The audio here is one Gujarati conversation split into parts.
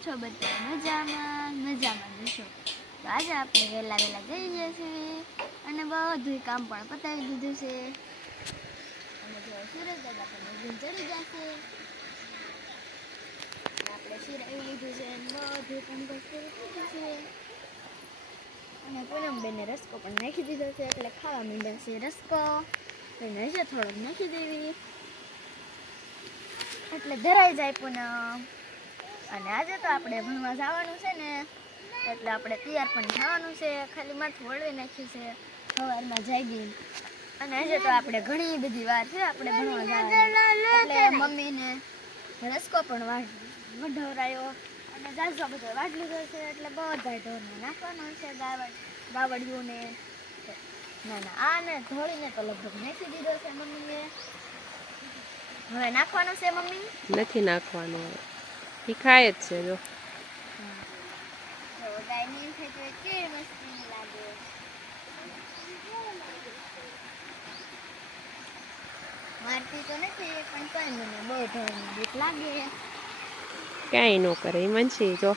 છો બધા? મજામાં જશો. તો આજે આપણે વહેલા જઈ ગયા છીએ અને બધું કામ પણ પતાવી દીધું છે. અને જો સુરજ દાદા પણ ચડી જશે. આપણે શિરાવી લીધું છે અને બધું કામ કરી દીધું છે. અને પૂનમબેને રસકો પણ નાખી દીધો છે એટલે ખાવા માંડ્યા છે રસકો. એને હશે થોડોક નાખી દેવી એટલે ધરાઈ જાય પૂનમ. અને આજે તો આપણે ભણવા જવાનું છે ને એટલે આપણે તૈયાર પણ થવાનું છે. ખાલી માથું વળવી નાખ્યું છે સવારમાં જાગી. અને આજે તો આપણે ઘણી બધી વાર છે આપણે ભણવા જવાનું એટલે મમ્મીને રસકો પણ વઢવરાયો અને જાજો બધો વાટ લીધો છે એટલે બધા ઢોરને નાખવાનો છે. ગાવડિયું ને ના આને ધોળીને તો લગભગ નાખી દીધો છે મમ્મીએ. હવે નાખવાનું છે મમ્મી? નથી નાખવાનું, એ ખાય જ છે. જો ગાયની છે તો કેવી મસ્તી લાગે. મારતી તો નથી પણ કઈ મને બહુ ઢોરની બીક લાગે. કાંઈ ન કરે એ મનસી. જો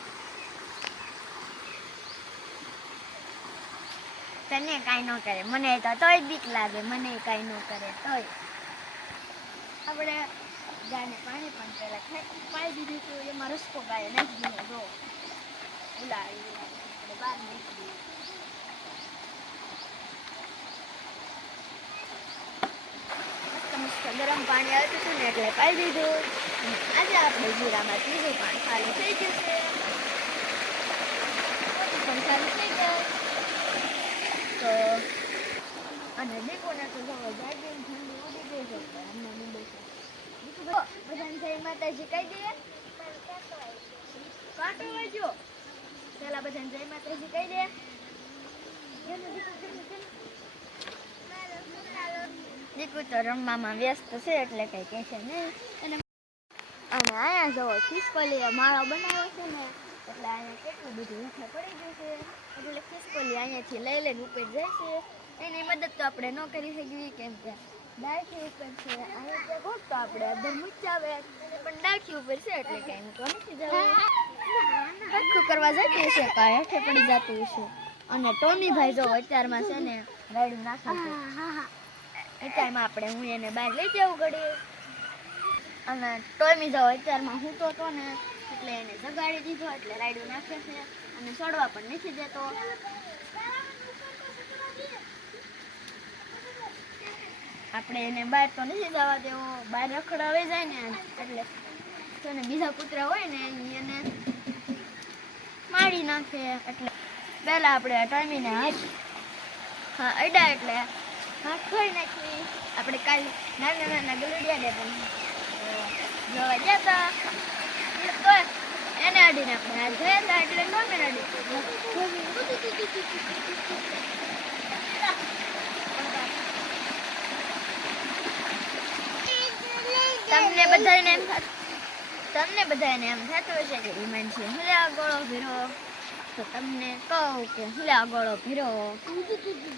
તને કાંઈ ન કરે, મને તો તોય બીક લાગે. મને કાંઈ ન કરે તોય. આપણે ગાયને પાણી પણ પહેલા પાઈ દીધું હતું. એમાં રસકો ગાય નાખી દીધો. જો ઉલાળી આપણે બહાર નાખી દીધું. મસ્ત ગરમ પાણી આવતું હતું ને એટલે પાઈ દીધું. આજે આપણે જીરામાં ત્રીજું પાણી ચાલુ થઈ ગયું છે. પણ ચાલુ થઈ ગયું તો અને દીપોને તો જવો જાય ઠંડી ઉડી ગઈ છે અમને મુંબઈ છે. બધાને જય માતાજી કહી દઈએ. કાંટો વાગ્યો પેલા બધાને જય માતાજી કહી દે. દીકુ તો રમવામાં વ્યસ્ત છે એટલે કઈ કહેશે નહીં. અને અહીંયા જવો ખિસકોલીએ માળો બનાવ્યો છે ને એટલે અહીંયા કેટલું બધું ઊંચે પડી ગયું છે એટલે ખિસકોલી અહીંયાથી લઈ લઈને ઉપર જાય છે. એની મદદ તો આપણે ન કરી શકીએ કેમ કે ડાળખી ઉપર છે. અહીંયા હોત તો આપણે અદર મૂચાવે પણ ડાળખી ઉપર છે એટલે કઈ મૂકવા નથી જવું. હરખું કરવા જતી હશે કાંઈ હેઠે પડી જતું હશે. અને ટોમીભાઈ જો અત્યારમાં છે ને રાયડું નાખે છે. અત્યારમાં આપણે હું એને બહાર લઈ જવું ઘડી. અને ટોમી જાઓ અત્યારમાં હું તો હતો ને એટલે એને જગાડી દીધો એટલે રાયડું નાખે છે અને છોડવા પણ નથી દેતો. આપણે એને બહાર તો નથી જવા દેવો. બહાર રખડાવી જાય ને એટલે છે ને બીજા કૂતરા હોય ને એને મારી નાખે. એટલે પહેલાં આપણે ટોમીને હાથ અડ્યા એટલે હાથ ધોઈ નાખી. આપણે કાલે નાના નાના ગલુડિયાને પણ જોવા ગયા હતા તો એને અડીને આપણે હાથ ધોયા હતા એટલે ટોમીને અડી. તમને બધાને એમ થતું હશે કે હિમાંશી હુલા ગોળો ભીરો. તો તમને કહું કે હુલા ગોળો ભીરો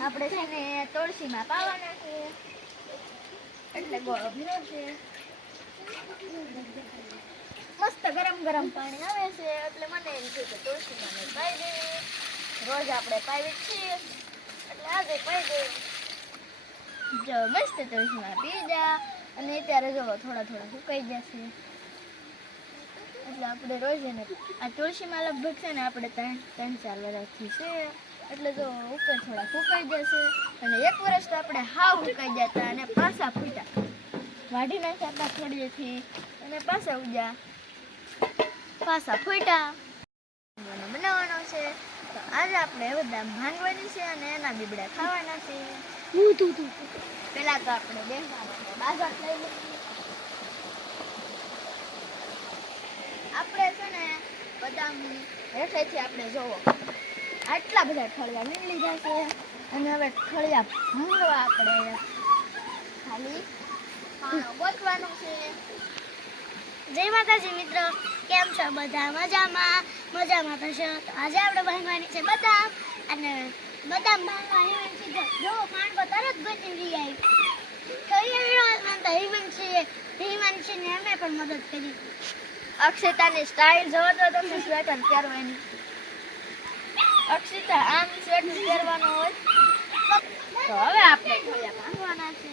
આપણે છે ને તુલસીમાં પાવાના છે એટલે ગોળો ભીરો છે. મસ્ત ગરમ ગરમ પાણી આવે છે એટલે મને એમ થયું કે તુલસીમાં પાઈ દેવી. રોજ આપણે પાવી છીએ એટલે આજે પાઈ દેવી. જો મસ્ત તુલસીમાં પી જા. અને અત્યારે જો થોડા થોડા સુકાઈ જશે એટલે આપણે રોજ એને આ તુલસીમાં લગભગ છે ને આપણે 3-4 વર્ષથી છે એટલે જો ઉપર થોડા સુકાઈ જશે. અને 1 વર્ષ તો આપણે હાવ સુકાઈ જતા અને પાછા ફૂટ્યા. વાઢી નાખ્યા હતા થોડીએથી અને પાછા ઉગ્યા પાછા ફૂટ્યા. બનાવવાનો છે તો આજે આપણે બધા ભાંગવાની છે અને એના બીબડા ખાવાના છે. પેલા તો આપણે બેસવાના બાજટ લઈ લઈએ. આપણે છે ને બદામ હેઠેથી આપણે જોવો આટલા બધા ઠળિયા લઈ લીધા છે અને હવે ઠળિયા ભાંગવા આપણે ખાલી પાણો ગોતવાનો છે. જય માતાજી મિત્રો, કેમ છો બધા? મજામાં થશો. તો આજે આપણે ભાંગવાની છે બદામ અને બદામ ભાંગવા હિમાંશી જો માંડવો તરત ગોતી લઈ આવી. તો હિમાંશીને અમે પણ મદદ કરી. અક્ષિતાની સ્ટાઇલ જોવો તો તમે સ્વેટર પહેરવાની. અક્ષિતા આમ સ્વેટર પહેરવાનો હોય. તો હવે આપણે થોડા ભાંગવાના છે.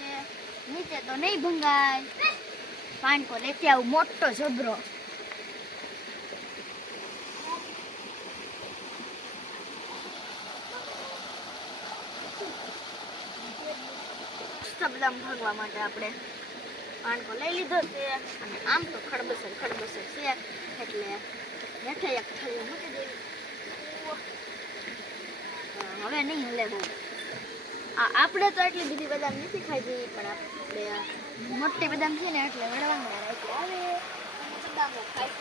નીચે તો નહીં ભંગાય. પાનકો લેતી આવું મોટો જબરો. બદામ ભાગવા માટે આપણે પાનકો લઈ લીધો છે અને આમ તો ખડબસર છે એટલે હેઠે એક થયું મૂકી દેવી. હવે નહીં હલે બહુ. આપણે તો એટલી બધી બદામ નથી ખાઈ પણ આપણે મોટી બદામ છે ને એટલે વળવાના એટલે આવે બદામો ખાઈ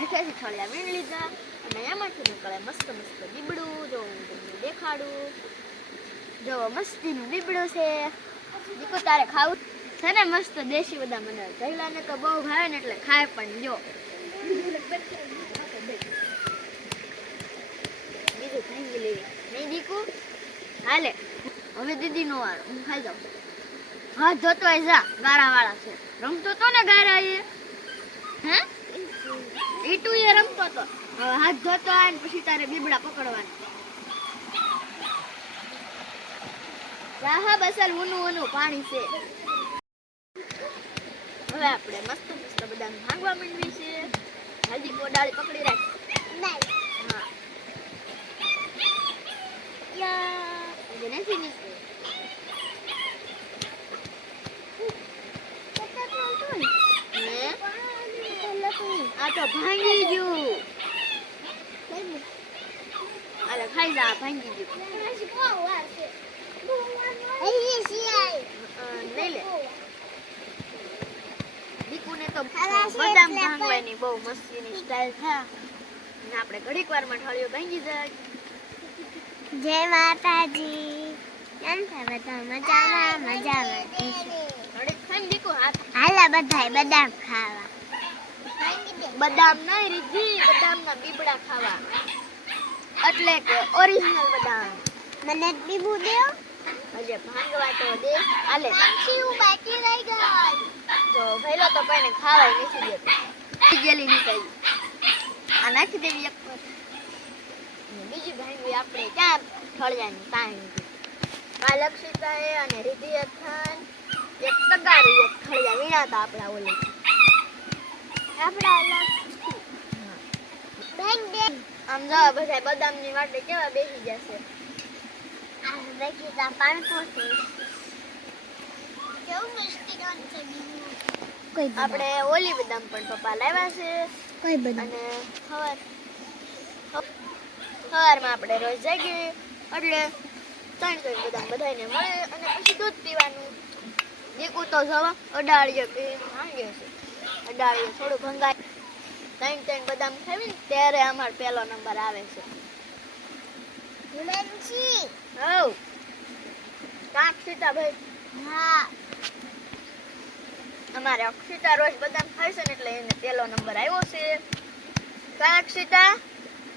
હેઠેથી થોડા વીણ લીધા અને એમાંથી નીકળે મસ્ત બીબડું. જો હું તમને દેખાડું. જો મસ્તીનું બીબડું છે. દીકુ તારે ખાવું છે ને? મસ્ત દેશી બદામ મને પહેલાને તો બહુ ભાવે ને એટલે ખાય પણ. જો બીજું ભાંગી લેવી નહીં દીકુ. હાલે હવે દીદી નો વાળો. હું ખાઈ જાઉં. હાથ ધોતો જા. ગારા વાળા છે. રમતો તો ને ગારા એ હે ઈટુ એ રમતો તો. હવે હાથ ધોતો આવે ને પછી તારે બીબડા પકડવાના. રાહા બસલ ઊનું પાણી છે. હવે આપણે મસ્ત બદામ ભાંગવા માંડવી છે. હજી કોડાળી પકડી રાખ. હા યા નથી નીકળે. આ તો ભાંગી ગયું. અરે ખાઈ જા. ભાંગી ગયું. નહીં લે. દીકુને તો બદામ ભાંગવાની બહુ મસ્તીની સ્ટાઇલ છે. આપણે ઘડીક વારમાં ઠળીઓ ભાંગી જાય. જય માતાજી. કેમ છે બધા? મજામાં? ઘડીક ખાઈ દીકુ હાથ. હાલા બધાય બદામ ખાવા. બદામ નહીં રીધી, બદામના બીબડા ખાવા. એટલે કે ઓરિજિનલ બદામ. મને બીબુ દેવ. હજે ભાંગવા તો દે. હાલે હું બાકી રહી ગઈ. જો ભઈલો તો કોઈને ખાવાય નથી દેતો. ગેલી નીકળી. આ નાખી દેવી એક પર. બીજી ભાંગવી આપણે ક્યાં ઠળિયાની પાણી. આ લક્ષિતાએ અને રીધિએ ખાન એક તગારી એક ઠળિયા વીણાતા આપણા ઓલી. આપડા બેન દે. આમ જો બધા બદામની વાટે કેવા બેસી જશે. આ બેકી તા પાણકો છે. કેવું મસ્તી ગાન છે બીબુ. કોઈ આપણે ઓલી બદામ પણ પપ્પા લાવ્યા છે. કોઈ બદામ અને સવારમાં આપણે રોજ જાગીએ એટલે ત્રણ બદામ બધાને મળે અને પછી દૂધ પીવાનું. દીકુ તો જવા અડાળીએ પીને ભાંગ્યો છે. અડાળીએ થોડું ભંગાય. ત્રણ બદામ ખાવી ને ત્યારે અમારો પહેલો નંબર આવે છે. મુલનજી. હવ કાંક સીતાભાઈ. હા અમારે અક્ષિતા રોજ બદામ ખાય છે ને એટલે એને પહેલો નંબર આવ્યો છે. કાંક સીતા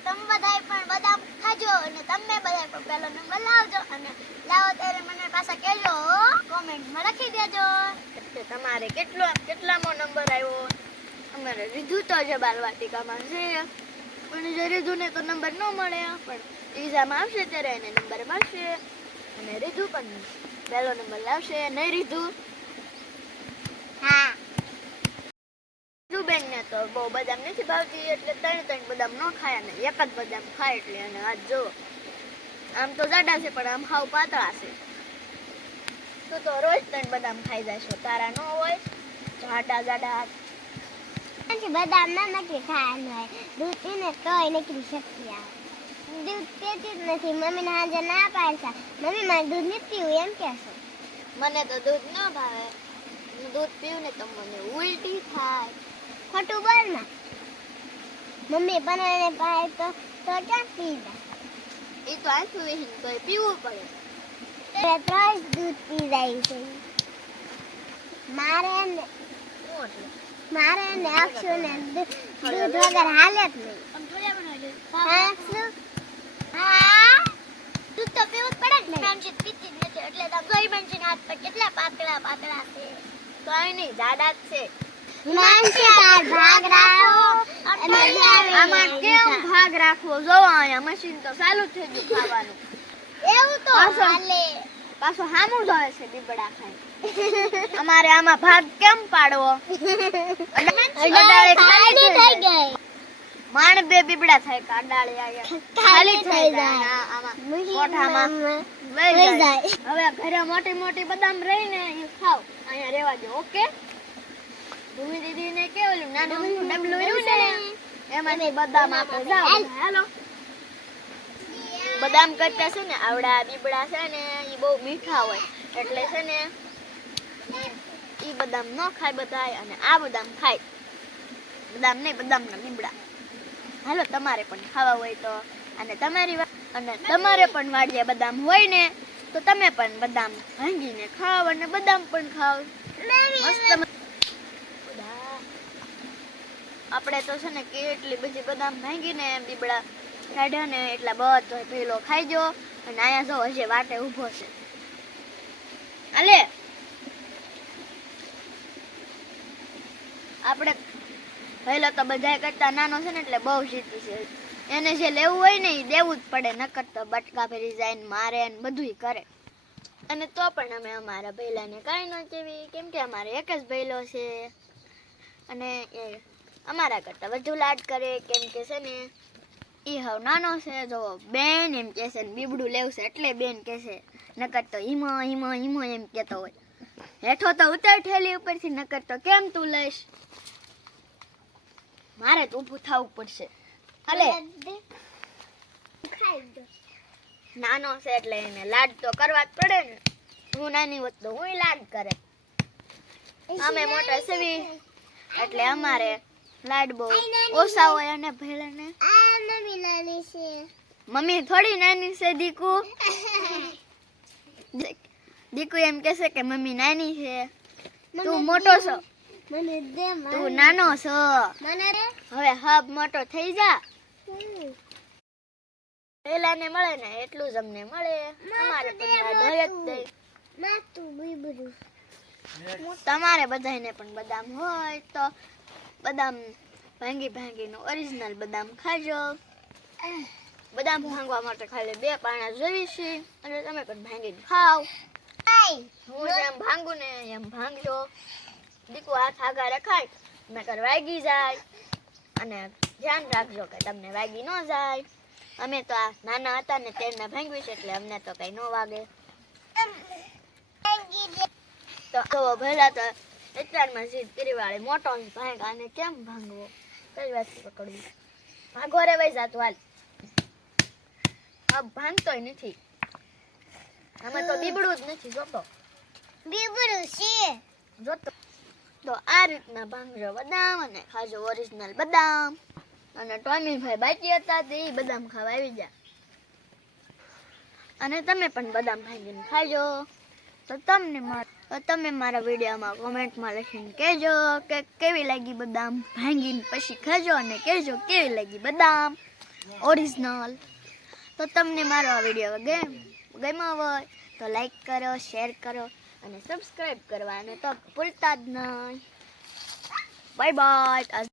તમે બધાય પણ બદામ ખાજો અને તમે બધાય પણ પહેલો નંબર લાવજો અને લાવો ત્યારે મને પાછા કહેજો. કોમેન્ટમાં લખી દેજો કે તમારે કેટલામો નંબર આવ્યો. અમારે રીધુ તો જે બાલવાટિકામાં છે પણ જે રીધુને તો નંબર ન મળે પણ એક્ઝામ આવશે ત્યારે એને નંબર મળશે અને રીધુ પણ પહેલો નંબર લાવશે. નહીં રીધુ? હા રીધુબેન ને તો બહુ બદામ નથી ભાવતી એટલે ત્રણ બદામ ન ખાય ને એક જ બદામ ખાય એટલે એને આજ જો આમ તો જાડા છે પણ આમ હાવ પાતળા છે. તું તો રોજ ત્રણ બદામ ખાઈ જશો. તારા ન હોય જાડા બદામ ના નક્કી ખાવાનું હોય. દૂધ પીને તોય નકરી શક્તિ આવે. દૂધ પીતી જ નથી. મમ્મીને હાજે ના પાડતા. મમ્મી મારે દૂધ નથી પીવું એમ કહેશો. મને તો દૂધ ન ભાવે. હું દૂધ પીવું ને તો મને ઉલટી થાય. ખોટું બોલ માં. મમ્મી બનાવીને પાય તો ક્યાં પી જાય. એ તો આંખું વેહીને તોય પીવું પડે. ત્રણ દૂધ પી જાય છે. મારે ને અક્ષુ ને દૂધ વગર હાલે જ નહીં. હા દૂધ તો પીવું જ પડે જ ને. મંજીત પીતી જ નથી એટલે તો ગઈ મંજીના હાથ પર કેટલા પાતળા છે. કઈ નહીં જાડા જ છે. હિમાંશી તાર ભાગ રાખો અને આમાં કેમ ભાગ રાખવો? જો અહીંયા મશીન તો ચાલુ જ થઈ ગયું ખાવાનું. એવું તો પાછો. હાલે. પાછો હામું જોવે છે દીબડા ખાય. અમારે આમાં ભાગ કેમ પાડવો? અડાળે ખાલી થઈ ગઈ. માણ બે બીબડા થાય કે અડાળે આયા ખાલી થઈ જાય. આમાં કોઠામાં વહી જાય. હવે ઘરે મોટી મોટી બદામ રહીને એ ખાવ. અહીંયા રહેવા દો. ઓકે? ભૂમિ દીદીને કેવું નાનું ડબલું રહ્યું ને એમાંથી બદામ આપણે જાવ. હાલો. બદામ કરતા છે ને આવડા બીબડા છે ને એ બહુ મીઠા હોય એટલે છે ને ઈ બદામ ન ખાય બધાય અને આ બદામ ખાય. બદામ નહીં, બદામના બીબડા. હાલો, તમારે પણ ખાવા હોય તો અને તમારે પણ વાડીએ બદામ હોય ને તો તમે પણ બદામ ભાંગીને ખાવ અને બદામ પણ ખાવ. મસ્ત આપણે તો છે ને કેટલી બધી બદામ ભાંગીને બીબડા કાઢ્યા ને એટલા બધો પેલો ખાઈ ગયો અને અહીંયા જો હજી વાટે ઊભો છે. અલે આપણે પહેલો તો બધા કરતા નાનો છે ને એટલે બહુ જીતી છે. એને જે લેવું હોય ને એ દેવું જ પડે, નકર તો બટકા ફેરી જાય ને મારે ને બધુંય કરે. અને તો પણ અમે અમારા ભૈલાને કાંઈ ન કહેવી, કેમ કે અમારે એક જ ભૈલો છે અને એ અમારા કરતા વધુ લાડ કરે. કેમ કે છે ને એ હવે નાનો છે. જો બેન એમ કહે છે ને બીબડું લેવું છે એટલે બેન કહે છે, નકર તો હિમો હિમો હિમો એમ કહેતો હોય. હેઠો તો ઉતર ઠેલી ઉપરથી, નકર તો કેમ તું લઈશ? મારે તો ઊભું થવું પડશે. અલે નાનો છે એટલે એને લાડ તો કરવા જ પડે ને. હું નાની હોત તો હું લાડ કરે. અમે મોટા સેવી એટલે અમારે લાડ બહુ ઓછા હોય. અને ભેળાને આ મમ્મી નાની છે. મમ્મી થોડી નાની છે દીકુ. દીકુ એમ કહેશે કે મમ્મી નાની છે, તું મોટો છો, મને દે. તું નાનો છો. મને રે. હવે હબ મોટો થઈ જા. પેલાને મળે ને એટલું જ અમને મળે. અમારે પણ યાદ હોય જ નહીં. ના તું બીબડું. તમારે બધાને પણ બદામ હોય તો બદામ ભાંગી ભાંગીને ઓરિજિનલ બદામ ખાજો. બદામ ભાંગવા માટે ખાલી 2 પાણા જોઈએ છે અને તમે પણ ભાંગીને ખાવ. હું જેમ ભાંગું ને એમ ભાંગજો. દીકુ હાથ આગળ રખાય નકર વાગી જાય અને ધ્યાન રાખજો કે તમને વાગી ન જાય. અમે તો આ નાના હતા ને તેમને ભાંગ્યું છે એટલે અમને તો કઈ ન વાગે. તો પહેલા તો એટલામાં જીદ કરી વાળી મોટો ભાંગ આને કેમ ભાંગવો? કઈ વાત પકડવી? ભાગો રે વઈ જાતું હાલ. આ ભાંગતોય નથી. આમાં તો બીબડું જ નથી. જોતો બીબડું છે. જોતો તો આ રીતના ભાંગજો બદામ અને ખાજો ઓરિજિનલ બદામ. અને ટોમીભાઈ બાકી હતા તે બદામ ખાવા આવી ગયા. અને તમે પણ બદામ ભાંગીને ખાજો. તો તમે મારા વિડીયોમાં કોમેન્ટમાં લખીને કહેજો કે કેવી લાગી બદામ ભાંગીને પછી ખાજો અને કહેજો કેવી લાગી બદામ ઓરિજિનલ. તો તમને મારો આ વિડીયો ગમ્યો હોય તો લાઈક કરો, શેર કરો અને સબસ્ક્રાઈબ કરવાને તો ભૂલતા જ નહીં. Bye bye.